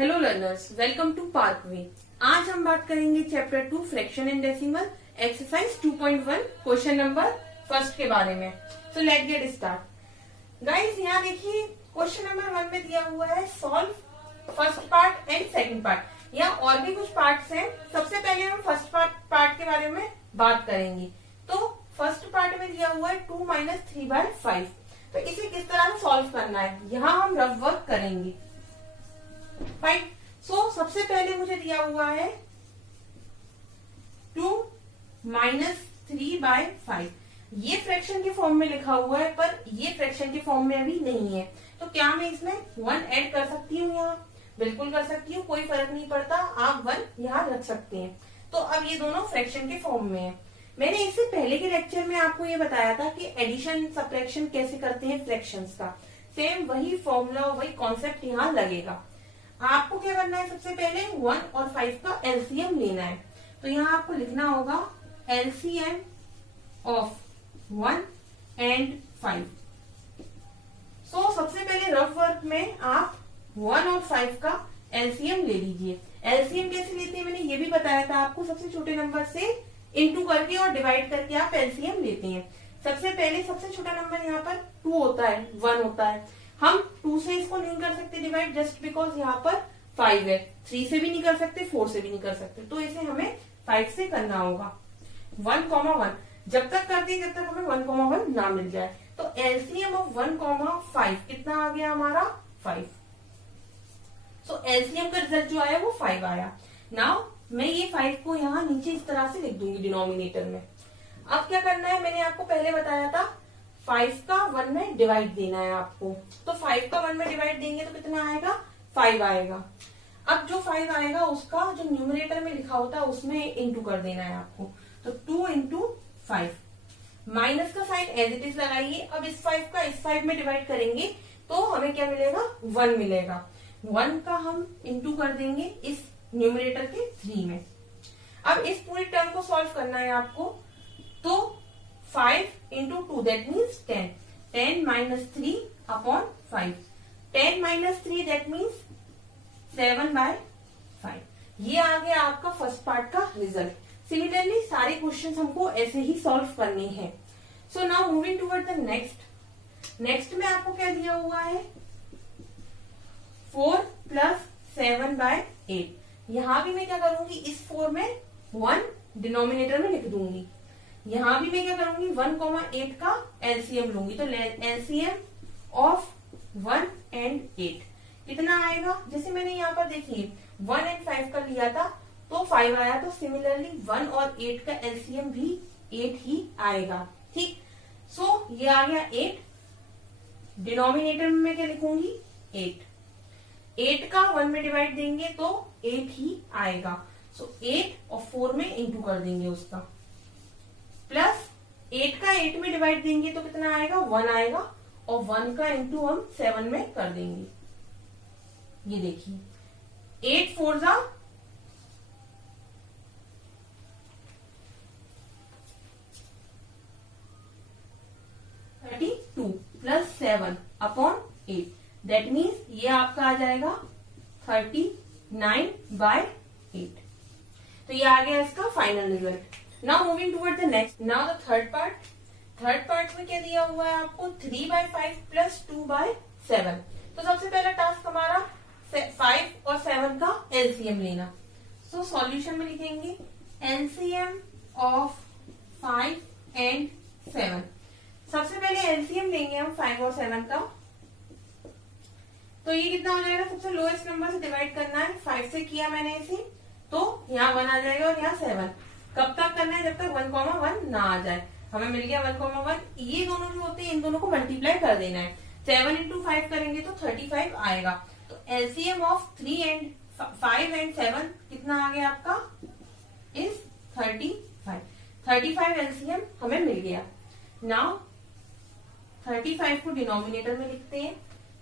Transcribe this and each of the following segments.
Hello learners, welcome to Parkway. आज हम बात करेंगे chapter 2 fraction and decimal exercise 2.1 question number first के बारे में। So let get start. Guys यहाँ देखिए क्वेश्चन नंबर 1 में दिया हुआ है solve first part and second part. यहाँ और भी कुछ पार्ट्स हैं। सबसे पहले हम फर्स्ट पार्ट के बारे में बात करेंगे। तो फर्स्ट पार्ट में दिया हुआ है 2 - 3/5। तो इसे किस तरह से सॉल्व करना है, यहाँ हम रफ वर्क करेंगे। फाइन। सो सबसे पहले मुझे दिया हुआ है 2 - 3/5। ये फ्रैक्शन के फॉर्म में लिखा हुआ है, पर ये फ्रैक्शन के फॉर्म में अभी नहीं है। तो क्या मैं इसमें 1 ऐड कर सकती हूँ? यहाँ बिल्कुल कर सकती हूँ, कोई फर्क नहीं पड़ता, आप 1 यहाँ रख सकते हैं। तो अब ये दोनों फ्रैक्शन के फॉर्म में है। मैंने इससे पहले के लेक्चर में आपको ये बताया था कि एडिशन सब्ट्रैक्शन कैसे करते हैं फ्रैक्शंस का। सेम वही फॉर्मूला और वही कॉन्सेप्ट यहाँ लगेगा। आपको क्या करना है, सबसे पहले 1 और 5 का एलसीएम लेना है। तो यहाँ आपको लिखना होगा एलसीएम ऑफ 1 and 5। सो सबसे पहले रफ वर्क में आप 1 और 5 का एलसीएम ले लीजिए। एलसीएम कैसे लेते हैं मैंने ये भी बताया था आपको। सबसे छोटे नंबर से इनटू करके और डिवाइड करके आप एलसीएम लेते हैं। सबसे पहले सबसे छोटा नंबर यहाँ पर 2 होता है, 1 होता है। हम 2 से इसको नहीं कर सकते डिवाइड, जस्ट बिकॉज यहाँ पर 5 है। 3 से भी नहीं कर सकते, 4 से भी नहीं कर सकते, तो इसे हमें 5 से करना होगा। 1, जब तक करते हैं जब तक हमें 1, 1 ना मिल जाए। तो एलसीएम ऑफ 1, 5 कितना आ गया हमारा? 5। सो एलसीएम का रिजल्ट जो आया वो 5 आया। नाउ मैं ये 5 को यहाँ नीचे इस तरह से लिख दूंगी डिनोमिनेटर में। अब क्या करना है, मैंने आपको पहले बताया था 5 का 1 में डिवाइड देना है आपको। तो 5 का 1 में डिवाइड देंगे तो कितना आएगा? 5 आएगा। अब जो 5 आएगा उसका जो न्यूमरेटर में लिखा होता है उसमें इंटू कर देना है आपको। तो 2 × 5। माइनस का साइन एज इट इज लगाइए। अब इस 5 का इस 5 में डिवाइड करेंगे तो हमें क्या मिलेगा? 1 मिलेगा। 1 का हम इंटू कर देंगे इस न्यूमरेटर के 3 में। अब इस पूरी टर्म को सॉल्व करना है आपको। तो 5 × 2 दैट मीन्स 10। 10 - 3/5। 10 - 3 that means 7/5। ये आ गया आपका फर्स्ट पार्ट का रिजल्ट। सिमिलरली सारे क्वेश्चंस हमको ऐसे ही सॉल्व करने हैं। So now moving toward the next. Next में आपको क्या दिया हुआ है? 4 + 7/8। यहां भी मैं क्या करूंगी, इस 4 में 1 डिनोमिनेटर में लिख दूंगी। यहां भी मैं क्या करूंगी, 1, 8 का एलसीएम लूंगी। तो एलसीएम ऑफ 1 and 8 कितना आएगा? जैसे मैंने यहाँ पर देखिए 1 and 5 का लिया था तो 5 आया। तो सिमिलरली 1 और 8 का एलसीएम भी 8 ही आएगा। ठीक। सो ये आ गया 8। डिनोमिनेटर में मैं क्या लिखूंगी? 8। 8 का 1 में डिवाइड देंगे तो 8 ही आएगा। सो 8 और 4 में इंटू कर देंगे उसका। प्लस 8 का 8 में डिवाइड देंगे तो कितना आएगा? 1 आएगा। और 1 का इंटू हम 7 में कर देंगे। ये देखिए 8 4 जा 32 + 7/8 दैट मीन्स ये आपका आ जाएगा 39/8। तो ये आ गया इसका final result. Now moving toward the next. Now the third part. Third part में क्या दिया हुआ है आपको? 3/5 + 2/7। तो सबसे पहला टास्क हमारा 5 और 7 का एलसीएम लेना। सो सॉल्यूशन में लिखेंगे एलसीएम ऑफ 5 and 7। सबसे पहले एलसीएम लेंगे हम 5 और 7 का। तो ये कितना हो जाएगा? सबसे लोएस्ट नंबर से डिवाइड करना है। 5 से किया मैंने इसे, तो यहाँ 1 आ जाएगा और यहाँ 7। कब तक करना है? जब तक 1, 1 ना आ जाए। हमें मिल गया 1, 1। ये दोनों जो होते हैं इन दोनों को मल्टीप्लाई कर देना है। 7 × 5 करेंगे तो 35 आएगा। तो एलसीएम ऑफ 5 and 7 कितना आ गया आपका? इस 35। 35 एलसीएम हमें मिल गया। नाउ 35 को डिनोमिनेटर में लिखते हैं।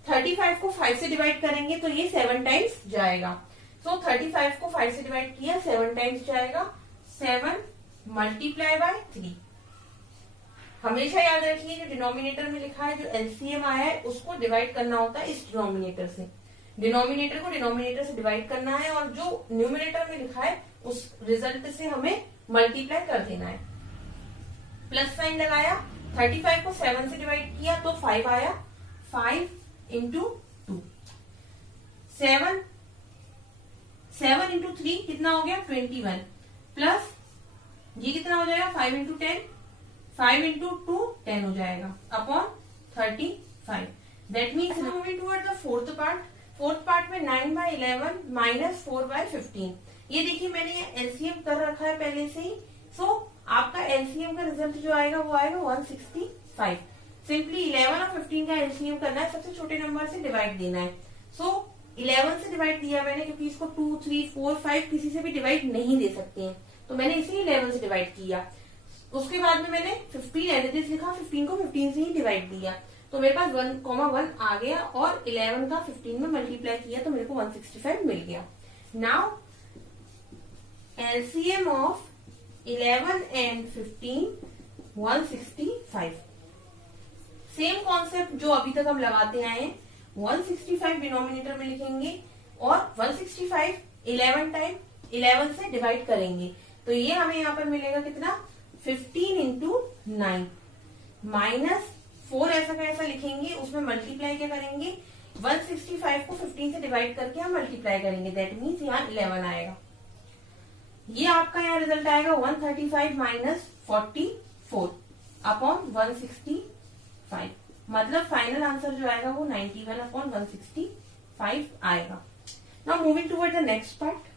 35 को 5 से डिवाइड करेंगे तो ये 7 टाइम्स जाएगा। सो 35 को 5 से डिवाइड किया, 7 टाइम्स जाएगा। 7 × 3। हमेशा याद रखिए जो डिनोमिनेटर में लिखा है, जो एलसीएम आया है उसको डिवाइड करना होता है इस डिनोमिनेटर से। डिनोमिनेटर को डिनोमिनेटर से डिवाइड करना है और जो न्यूमिनेटर में लिखा है उस रिजल्ट से हमें मल्टीप्लाई कर देना है। प्लस साइन लगाया, 35 को 7 से डिवाइड किया तो 5 आया, 5 इंटू 2, 7 इंटू 3 कितना हो गया 21, प्लस ये कितना हो जाएगा 5 इंटू 10, 5 इंटू 2 10 हो जाएगा upon 35। That means moving toward the fourth part में 9/11 माइनस 4/15। ये देखिए मैंने ये एलसीएम कर रखा है पहले से ही। सो आपका एलसीएम का रिजल्ट जो आएगा वो आएगा 165। सिंपली 11 और 15 का एलसीएम करना है, सबसे छोटे नंबर से डिवाइड देना है। सो 11 से डिवाइड दिया मैंने क्योंकि इसको 2, 3, 4, 5 किसी से भी डिवाइड नहीं दे सकते हैं, तो मैंने इसे 11 से डिवाइड किया। उसके बाद में मैंने 15 एज इट इज लिखा, 15 को 15 से ही डिवाइड दिया, तो मेरे पास 1,1 आ गया और 11 का 15 में मल्टीप्लाई किया तो मेरे को 165 मिल गया। Now LCM of 11 and 15 165। Same concept जो अभी तक हम लगाते आए हैं, 165 डिनोमिनेटर में लिखेंगे और 165 11 टाइम 11 से डिवाइड करेंगे, तो ये हमें यहाँ पर मिलेगा कितना 15 इंटू 9 माइनस 4 ऐसा का ऐसा लिखेंगे, उसमें मल्टीप्लाई क्या करेंगे 165 को 15 से डिवाइड करके हम मल्टीप्लाई करेंगे, दैट मीन्स यहाँ 11 आएगा। ये आपका यहाँ रिजल्ट आएगा 135 माइनस 44 अपॉन 165, मतलब फाइनल आंसर जो आएगा वो 91 अपॉन 165 आएगा। Now moving toward the next part.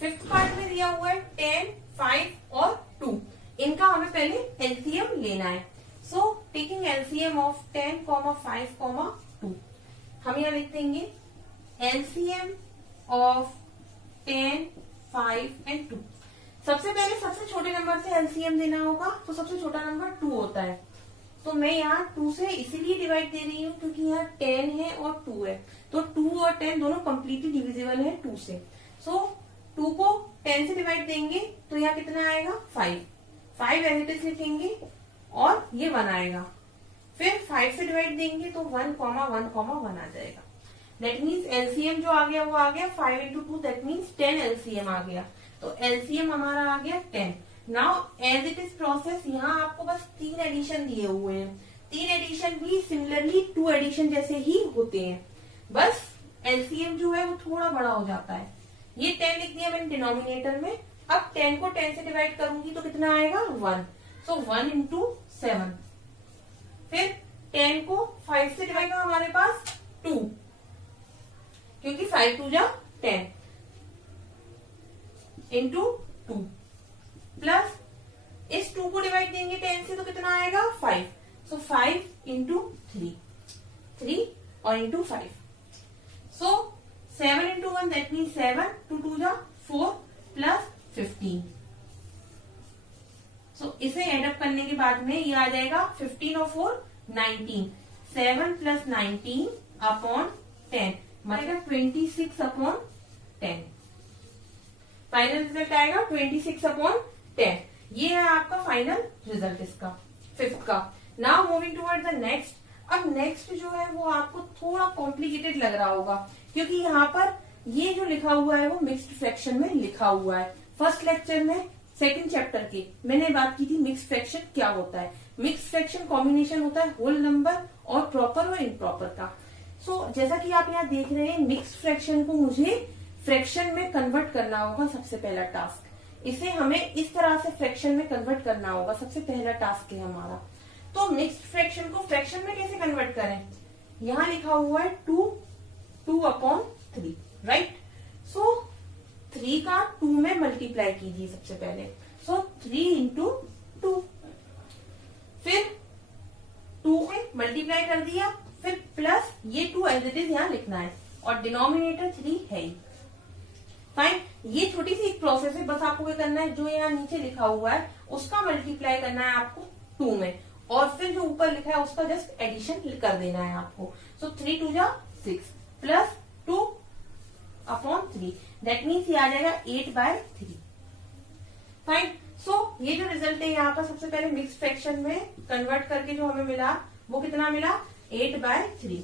Fifth part में दिया हुआ है 10, 5 और 2। इनका हमें पहले एलसीएम लेना है। सो टेकिंग एलसीएम ऑफ 10, 5, 2, हम यहाँ लिख देंगे एलसीएम ऑफ 10, 5 एंड 2। सबसे पहले सबसे छोटे नंबर से एलसीएम देना होगा, तो सबसे छोटा नंबर 2 होता है, तो मैं यहाँ 2 से इसीलिए डिवाइड दे रही हूँ क्योंकि यहाँ 10 है और 2 है, तो 2 और 10 दोनों कम्प्लीटली डिविजिबल है 2 से। सो 2 को 10 से डिवाइड देंगे तो यहाँ कितना आएगा 5 एज इट इज लिखेंगे और ये 1 आएगा। फिर 5 से डिवाइड देंगे तो 1, 1 आ जाएगा। दैट मीन्स एलसीएम जो आ गया वो आ गया 5 इंटू 2, दैट मीन्स 10 एलसीएम आ गया, तो एलसीएम हमारा आ गया 10। Now as it is process, यहाँ आपको बस 3 एडिशन दिए हुए हैं, 3 एडिशन भी सिमिलरली 2 एडिशन जैसे ही होते हैं, बस एलसीएम जो है वो थोड़ा बड़ा हो जाता है। ये 10 लिख दिया मैंने डिनोमिनेटर में, अब 10 को 10 से डिवाइड करूंगी तो कितना आएगा 1, सो 1 इंटू 7। फिर 10 को 5 से डिवाइड होगा हमारे पास 2, क्योंकि 5 2 जा 10 इंटू 2, प्लस इस 2 को डिवाइड देंगे 10 से तो कितना आएगा 5, सो 5 इंटू 3 और into 5, so 7 into 1 that mean 7, 2 2 जा 4 प्लस 15। सो इसे एडअप करने के बाद में ये आ जाएगा 15 और 4 19, 7 प्लस 19 अपॉन 10 मतलब 26 अपॉन 10। फाइनल रिजल्ट आएगा 26 अपॉन 10। ये है आपका फाइनल रिजल्ट इसका फिफ्थ का। Now moving toward the next. अब नेक्स्ट जो है वो आपको थोड़ा कॉम्प्लिकेटेड लग रहा होगा क्योंकि यहाँ पर ये जो लिखा हुआ है वो मिक्स्ड फ्रैक्शन में लिखा हुआ है। फर्स्ट लेक्चर में सेकंड चैप्टर की मैंने बात की थी मिक्स्ड फ्रैक्शन क्या होता है। मिक्स्ड फ्रैक्शन कॉम्बिनेशन होता है होल नंबर और प्रॉपर और इम्प्रॉपर का। सो जैसा कि आप यहाँ देख रहे हैं मिक्स्ड फ्रैक्शन को मुझे फ्रैक्शन में कन्वर्ट करना होगा। सबसे पहला टास्क इसे हमें इस तरह से फ्रैक्शन में कन्वर्ट करना होगा। सबसे पहला टास्क है हमारा। तो मिक्स्ड फ्रैक्शन को फ्रैक्शन में कैसे कन्वर्ट करें। यहाँ लिखा हुआ है 2 अपॉन 3 राइट। सो 3 का 2 में मल्टीप्लाई कीजिए सबसे पहले। सो 3 इंटू 2, फिर 2 में मल्टीप्लाई कर दिया, फिर प्लस ये 2 एज इट इज यहाँ लिखना है और डिनोमिनेटर 3 है ही। फाइन। ये छोटी सी एक प्रोसेस है, बस आपको क्या करना है जो यहाँ नीचे लिखा हुआ है उसका मल्टीप्लाई करना है आपको 2 में और फिर जो ऊपर लिखा है उसका जस्ट एडिशन कर देना है आपको। सो 3 2 जा 6 प्लस 2 अपॉन 3 दैट मीन्स ये आ जाएगा 8/3। फाइन। सो ये जो रिजल्ट है यहाँ पर सबसे पहले मिक्स फ्रैक्शन में कन्वर्ट करके जो हमें मिला वो कितना मिला 8/3।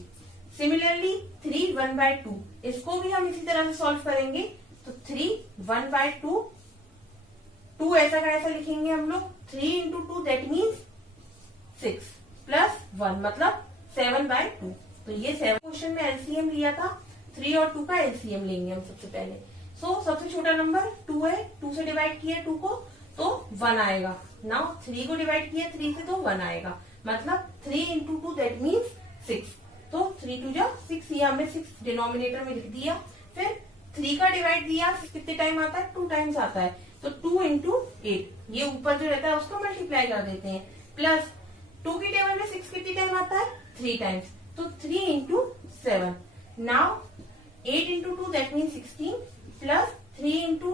सिमिलरली 3 1/2 इसको भी हम इसी तरह से सॉल्व करेंगे। तो 3 1/2 2 ऐसा का ऐसा लिखेंगे हम लोग 3 into 2 दैट मीन्स 6 प्लस 1 मतलब 7/2। तो ये 7 क्वेश्चन में एलसीएम लिया था, 3 और 2 का एलसीएम लेंगे हम सबसे पहले। सो सबसे छोटा नंबर 2 है, 2 से डिवाइड किया 2 को तो 1 आएगा। नाउ 3 को डिवाइड किया 3 से तो 1 आएगा, मतलब 3 into 2 दैट मीन्स 6। तो 3 2 जा 6, ये हमने 6 डिनोमिनेटर में लिख दिया। फिर 3 का डिवाइड दिया कितने टाइम आता है 2 टाइम्स आता है, तो 2 into 8 ये ऊपर जो रहता है उसको मल्टीप्लाई कर देते हैं। प्लस 2 की टेबल में 6 कितने टाइम आता है 3 टाइम्स, तो 3 into 7। Now 8 into 2 that means 16 plus 3 into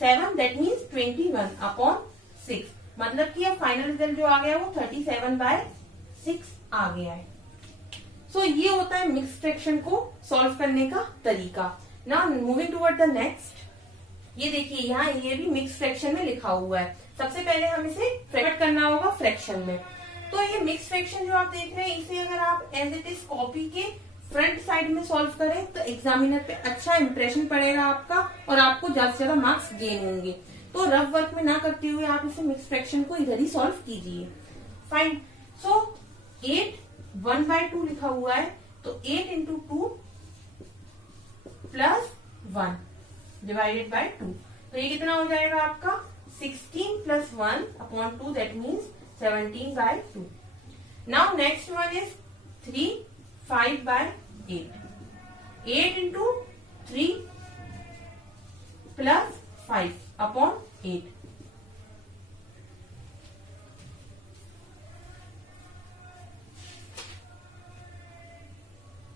7 that means 21/6। मतलब कि अब फाइनल रिजल्ट जो आ गया वो 37/6 आ गया है। सो ये होता है मिक्स फ्रैक्शन को सॉल्व करने का तरीका। Now moving toward the next, ये देखिए यहाँ ये भी मिक्स फ्रैक्शन में लिखा हुआ है। सबसे पहले हम इसे फ्रैक्ट करना होगा फ्रैक्शन में। तो ये मिक्स फ्रैक्शन जो आप देख रहे हैं इसे अगर आप एज इट इज कॉपी के फ्रंट साइड में सॉल्व करें तो एग्जामिनर पे अच्छा इंप्रेशन पड़ेगा आपका और आपको ज्यादा से ज्यादा मार्क्स गेन होंगे। तो रफ वर्क में ना करते हुए आप इसे मिक्स फ्रैक्शन को इधर ही सॉल्व कीजिए। फाइन। सो 8 1/2 लिखा हुआ है, तो 8 into 2 प्लस 1 डिवाइडेड बाय 2। तो ये कितना हो जाएगा आपका 16 plus 1/2 that means 17/2। Now next one is 3 5/8। 8 into 3 plus 5/8।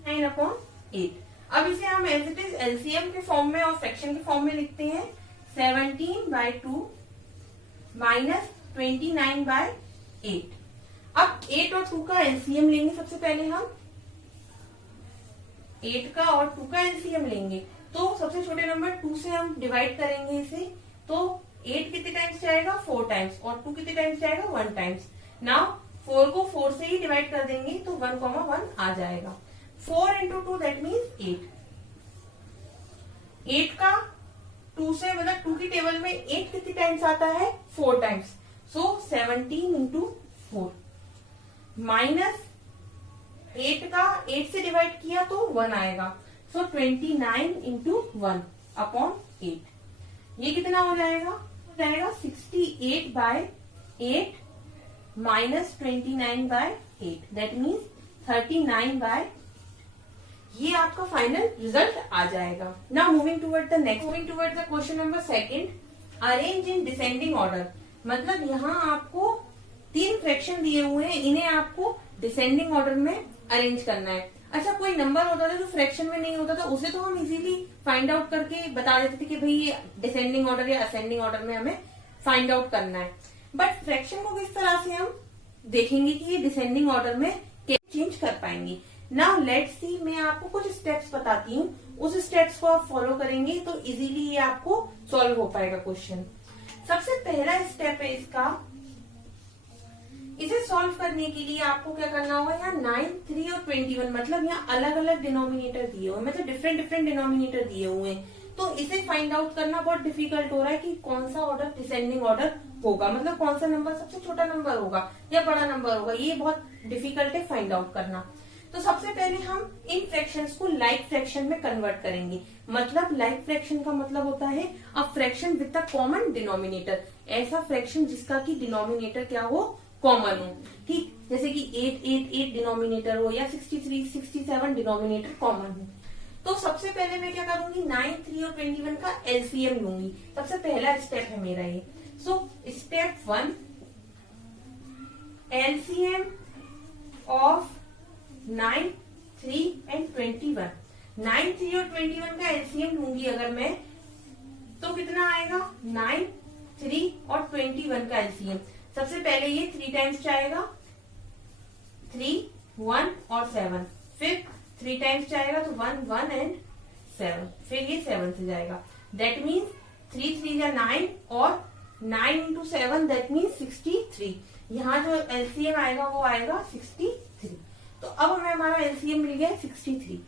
Nine upon 8। अब इसे हम एज इट इज एलसीएम के फॉर्म में और फ्रैक्शन के फॉर्म में लिखते हैं 17/2 माइनस 29/8। अब 8 और 2 का एलसीएम लेंगे। सबसे पहले हम 8 का और 2 का एलसीएम लेंगे, तो सबसे छोटे नंबर 2 से हम डिवाइड करेंगे इसे। तो 8 कितने टाइम्स जाएगा 4 टाइम्स और 2 कितने टाइम्स जाएगा 1 टाइम्स। नाउ 4 को 4 से ही डिवाइड कर देंगे तो 1,1 आ जाएगा। 4 into 2 दैट मीन्स 8। 8 का 2 से मतलब 2 की टेबल में 8 कितने टाइम्स आता है 4 टाइम्स। सो 17 into 4 माइनस 8 का 8 से डिवाइड किया तो 1 आएगा। सो 29 into 1/8। ये कितना हो जाएगा 68/8 माइनस 29/8 दैट मीन्स 39/। ये आपका फाइनल रिजल्ट आ जाएगा। Now moving toward the next, moving toward the question number 2, arrange in descending order. मतलब यहाँ आपको 3 फ्रैक्शन दिए हुए हैं, इन्हें आपको डिसेंडिंग ऑर्डर में अरेंज करना है। अच्छा, कोई नंबर होता था जो फ्रैक्शन में नहीं होता था, उसे तो हम इजीली फाइंड आउट करके बता देते थे कि भाई ये डिसेंडिंग ऑर्डर या असेंडिंग ऑर्डर में हमें फाइंड आउट करना है। बट फ्रैक्शन को किस तरह से हम देखेंगे कि ये डिसेंडिंग ऑर्डर में चेंज कर पाएंगे। नाउ लेट्स सी, मैं आपको कुछ स्टेप्स बताती हूँ, उस स्टेप्स को आप फॉलो करेंगे तो इजीली ये आपको सॉल्व हो पाएगा क्वेश्चन। सबसे पहला स्टेप है इसका, इसे सॉल्व करने के लिए आपको क्या करना होगा, यहाँ 9 3 और 21 मतलब यहाँ अलग अलग डिनोमिनेटर दिए हुए, मतलब डिफरेंट डिफरेंट डिनोमिनेटर दिए हुए हैं। तो इसे फाइंड आउट करना बहुत डिफिकल्ट हो रहा है कि कौन सा ऑर्डर डिसेंडिंग ऑर्डर होगा, मतलब कौन सा नंबर सबसे छोटा नंबर होगा या बड़ा नंबर होगा, ये बहुत डिफिकल्ट है फाइंड आउट करना। तो सबसे पहले हम इन फ्रैक्शंस को लाइक फ्रैक्शन में कन्वर्ट करेंगे। मतलब लाइक फ्रैक्शन का मतलब होता है a fraction with a common denominator, ऐसा फ्रैक्शन जिसका की डिनोमिनेटर क्या हो, कॉमन हो। ठीक, जैसे कि 8 डिनोमिनेटर हो या 63 67 डिनोमिनेटर कॉमन हो। तो सबसे पहले मैं क्या करूंगी, 9 3 और 21 का एलसीएम लूंगी। सबसे पहला स्टेप है मेरा ये। So step 1, LCM of 9 3 and 21। 9 3 और 21 का एलसीएम लूंगी अगर मैं, तो कितना आएगा 9 3 और 21 का एलसीएम। सबसे पहले ये 3 टाइम्स जाएगा, 3 1 और 7, फिर 3 टाइम्स जाएगा तो 1 1 एंड 7, फिर ये 7 से जाएगा, दैट मीन्स 3 3 या 9 और 9 इंटू 7 दैट मीन्स 63। यहाँ जो एलसीएम आएगा वो आएगा 63। तो अब हमें हमारा एलसीएम मिल गया 63।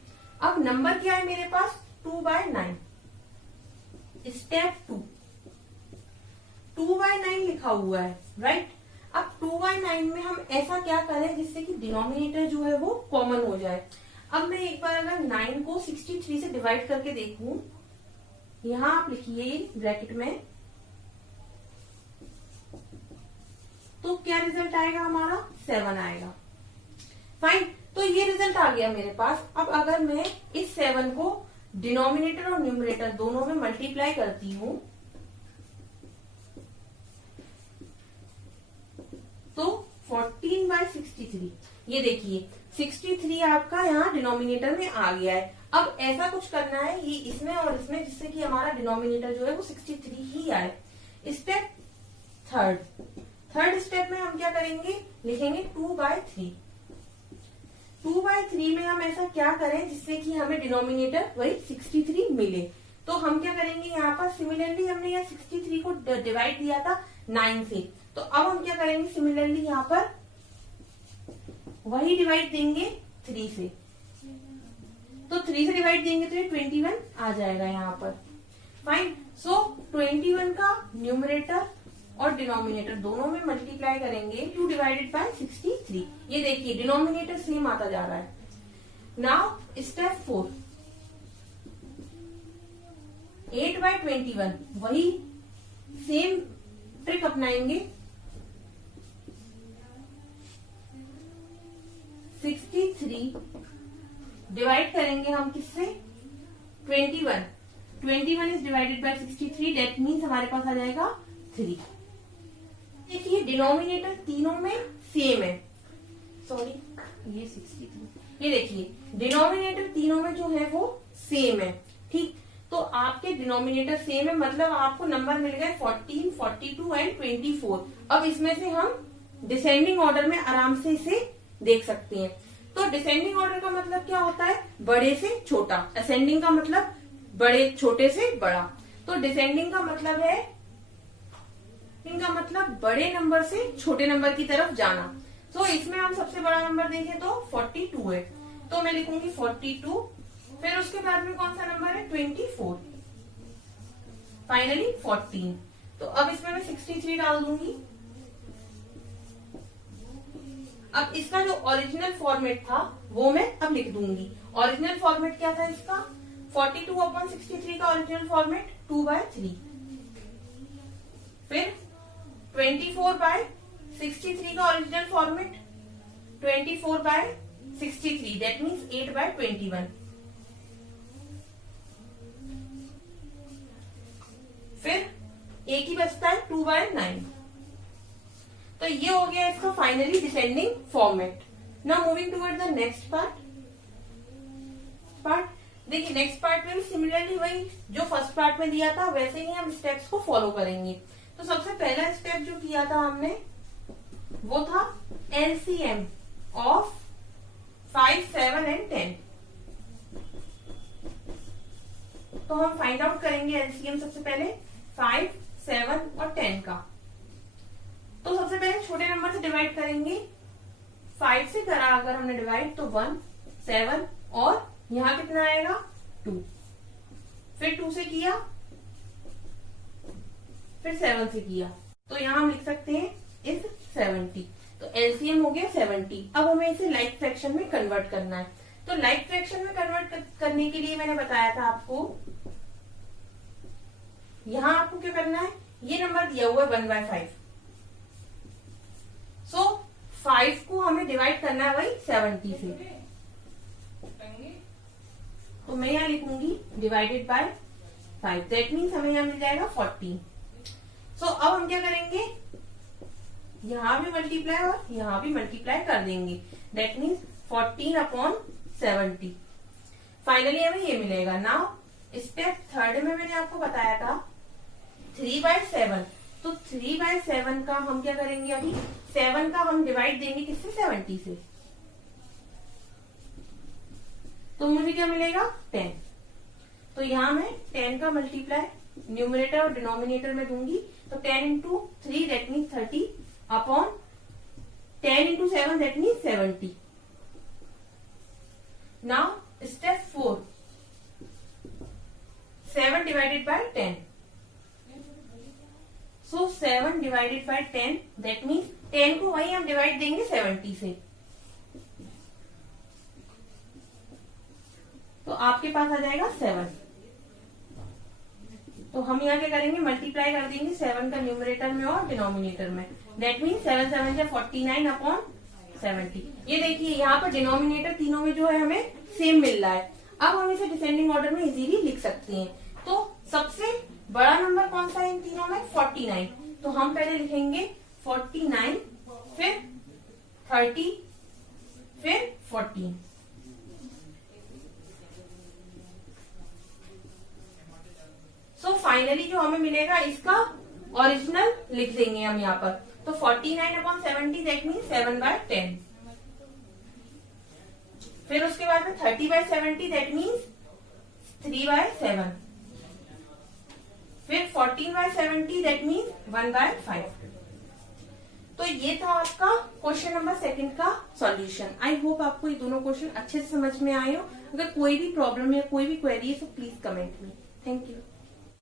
अब नंबर क्या है मेरे पास 2/9। स्टेप 2/9 लिखा हुआ है, राइट। अब 2/9 में हम ऐसा क्या करें जिससे कि डिनोमिनेटर जो है वो कॉमन हो जाए। अब मैं एक बार अगर 9 को 63 से डिवाइड करके देखूं, यहां आप लिखिए ब्रैकेट में, तो क्या रिजल्ट आएगा हमारा 7 आएगा। फाइन, तो ये रिजल्ट आ गया मेरे पास। अब अगर मैं इस 7 को डिनोमिनेटर और न्यूमरेटर दोनों में मल्टीप्लाई करती हूं तो 14/63, ये देखिए 63 आपका यहाँ डिनोमिनेटर में आ गया है। अब ऐसा कुछ करना है ये इसमें और इसमें जिससे कि हमारा डिनोमिनेटर जो है वो 63 ही आए। स्टेप थर्ड स्टेप में हम क्या करेंगे, लिखेंगे 2/3। 2/3 में हम ऐसा क्या करें जिससे कि हमें डिनोमिनेटर वही 63 मिले। तो हम क्या करेंगे, यहाँ पर सिमिलरली हमने यहाँ 63 को डिवाइड दिया था 9 से, तो अब हम क्या करेंगे सिमिलरली यहाँ पर वही डिवाइड देंगे 3 से। तो 3 से डिवाइड देंगे तो ये 21 आ जाएगा यहाँ पर। फाइन, सो 21 का न्यूमरेटर और डिनोमिनेटर दोनों में मल्टीप्लाई करेंगे 2 डिवाइडेड बाय 63। ये देखिए डिनोमिनेटर सेम आता जा रहा है। नाउ स्टेप 4, 8/21, वही सेम ट्रिक अपनाएंगे। 63 डिवाइड करेंगे हम किससे, 21 is divided by 63, that means हमारे पास आ जाएगा 3। देखिए डिनोमिनेटर तीनों में सेम है, सॉरी ये 63, ये देखिए डिनोमिनेटर तीनों में जो है वो सेम है, ठीक। तो आपके डिनोमिनेटर सेम है, मतलब आपको नंबर मिल गए 14, 42 एंड 24। अब इसमें से हम डिसेंडिंग ऑर्डर में आराम से इसे देख सकते हैं। तो डिसेंडिंग ऑर्डर का मतलब क्या होता है, बड़े से छोटा। असेंडिंग का मतलब बड़े छोटे से बड़ा। तो डिसेंडिंग का मतलब है, इनका मतलब बड़े नंबर से छोटे नंबर की तरफ जाना। तो इसमें हम सबसे बड़ा नंबर देखें तो 42 है, तो मैं लिखूंगी 42, फिर उसके बाद में कौन सा नंबर है 24, फाइनली 14। तो अब इसमें मैं 63 डाल दूंगी। अब इसका जो ओरिजिनल फॉर्मेट था वो मैं अब लिख दूंगी। ओरिजिनल फॉर्मेट क्या था इसका, 42/63 का ओरिजिनल फॉर्मेट 2/3, फिर 24/63 का ओरिजिनल फॉर्मेट 24/63, दैट मीन्स 8/21, फिर एक ही बचता है 2/9। तो ये हो गया इसका finally descending format. Now moving toward the next part. देखिए नेक्स्ट पार्ट में भी सिमिलरली वही जो फर्स्ट पार्ट में दिया था वैसे ही हम स्टेप्स को फॉलो करेंगे। तो सबसे पहला स्टेप जो किया था हमने वो था एलसीएम ऑफ 5, 7 एंड 10। तो हम फाइंड आउट करेंगे एलसीएम सबसे पहले 5, 7 और 10 का। तो सबसे पहले छोटे नंबर से डिवाइड करेंगे। 5 से करा अगर हमने डिवाइड तो 1, 7 और यहाँ कितना आएगा 2, फिर 2 से किया, फिर 7 से किया, तो यहाँ हम लिख सकते हैं इस 70। तो एलसीएम हो गया 70। अब हमें इसे लाइक फ्रैक्शन में कन्वर्ट करना है। तो लाइक फ्रैक्शन में कन्वर्ट करने के लिए मैंने बताया था आपको, यहाँ आपको क्या करना है, ये नंबर दिया हुआ है 1/5, सो 5 को हमें डिवाइड करना है वही 70 से। तो मैं यहाँ लिखूंगी डिवाइडेड बाय 5, दैट मीन्स हमें यहाँ मिल जाएगा 14। सो अब हम क्या करेंगे, यहाँ भी मल्टीप्लाई और यहाँ भी मल्टीप्लाई कर देंगे, दैट मीन्स 14/70। फाइनली हमें ये मिलेगा। नाउ स्टेप थर्ड में मैंने आपको बताया था 3/7। तो 3/7 का हम क्या करेंगे, अभी 7 का हम डिवाइड देंगे किससे, 70 से। तो मुझे क्या मिलेगा 10। तो यहाँ मैं 10 का मल्टीप्लाई न्यूमरेटर और डिनोमिनेटर में दूंगी, तो 10 into 3 that mean 30 upon 10 into 7 that mean 70. Now step 4, 7 divided by 10. So 7 divided by 10 that means 10 को वही हम डिवाइड देंगे 70 से. तो आपके पास आ जाएगा 7. तो हम यहाँ क्या करेंगे, मल्टीप्लाई कर देंगे 7 का न्यूमरेटर में और डिनोमिनेटर में. दैट मीन्स 7 7 जा 49 अपॉन 70. ये देखिए यहाँ पर डिनोमिनेटर तीनों में जो है हमें सेम मिल रहा है. अब हम इसे डिसेंडिंग ऑर्डर में इजीली लिख सकते हैं. तो सबसे बड़ा नंबर कौन सा है इन तीनों में, 49. तो हम पहले लिखेंगे 49, फिर 30, फिर 14. सो फाइनली जो हमें मिलेगा इसका ओरिजिनल लिख देंगे हम यहाँ पर. तो 49 अपॉन 70 दैट मीन 7 बाय 10. फिर उसके बाद में 30 बाय 70 दैट मीन्स 3 बाय 7. फिर 14 बाय 70 दैट मीन्स 1 बाय 5. तो ये था आपका क्वेश्चन नंबर 2 का सॉल्यूशन. आई होप आपको ये दोनों क्वेश्चन अच्छे से समझ में आए हो. अगर कोई भी प्रॉब्लम या कोई भी क्वेरी है तो please comment me. Thank you.